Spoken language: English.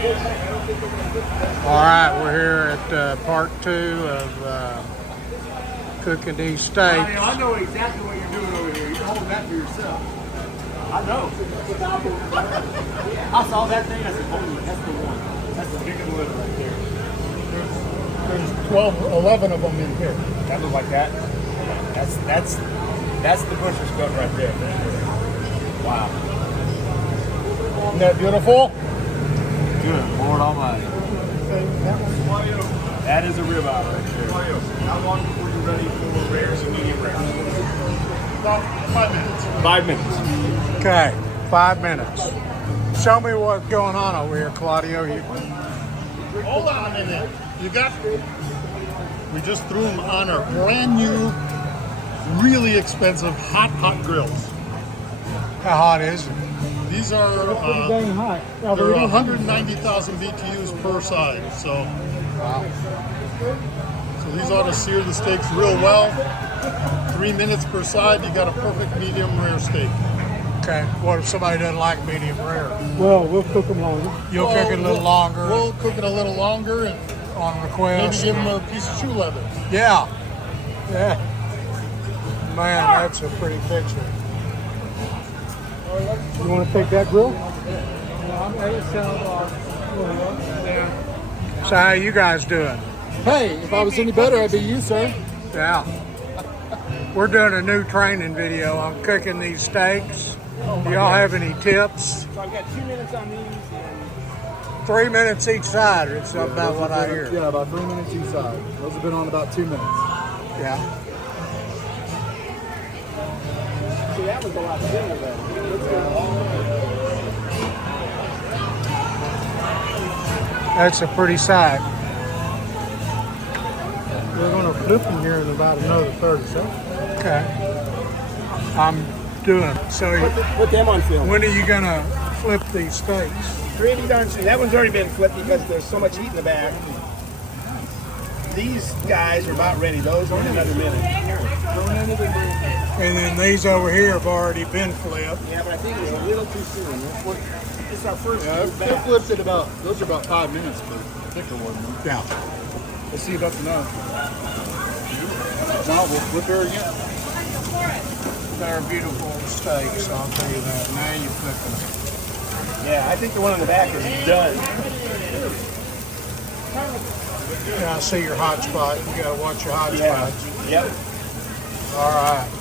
All right, we're here at part 2 of cooking these steaks. I know exactly what you're doing over here. You're holding that for yourself. I know. I saw that thing. I said, "Holy, that's the one. That's the big one right there." There's 12, 11 of them in here. That looks like that. That's the butcher's cut right there. Wow. Isn't that beautiful? Good Lord Almighty. That is a ribeye right there. How long before you're ready for rares and medium rares? About 5 minutes. 5 minutes. Okay, 5 minutes. Show me what's going on over here, Claudio. Hold on a minute. You got. We just threw them on our brand new, really expensive hot grills. How hot is it? These are Dang hot. they're 190,000 BTUs per side. So these ought to sear the steaks real well. 3 minutes per side, you got a perfect medium rare steak. Okay, what if somebody doesn't like medium rare? Well, we'll cook them longer. You'll cook it a little longer We'll cook it a little longer and on maybe request. give them a piece of shoe leather. Yeah. Yeah. Man, that's a pretty picture. You want to take that grill? So how you guys doing? Hey, if I was any better, I'd be you, sir. Yeah. We're doing a new training video on cooking these steaks. Do y'all have any tips? So I've got 2 minutes on these. 3 minutes each side, or it's about what I hear. Yeah, about 3 minutes each side. Those have been on about 2 minutes. Yeah. See, that was a lot sooner though. That's a pretty sight. We're going to flip them here in about another 30 seconds. Okay. I'm doing it. So Put them on film. when are you gonna flip these steaks? Pretty darn soon. That one's already been flipped because there's so much heat in the back. These guys are about ready. Those are in another minute. And then these over here have already been flipped. Yeah, but I think it's a little too soon. It's our first Yeah, move they're back. flipped at about, those are about 5 minutes for the thicker one. Yeah. Let's see if that's enough. Now we'll flip her again. They're beautiful steaks, I'll tell you that. Now you flip them. Yeah, I think the one on the back is done. Yeah, I see your hot spot. You gotta watch your hot Yeah. spots. Yep. All right.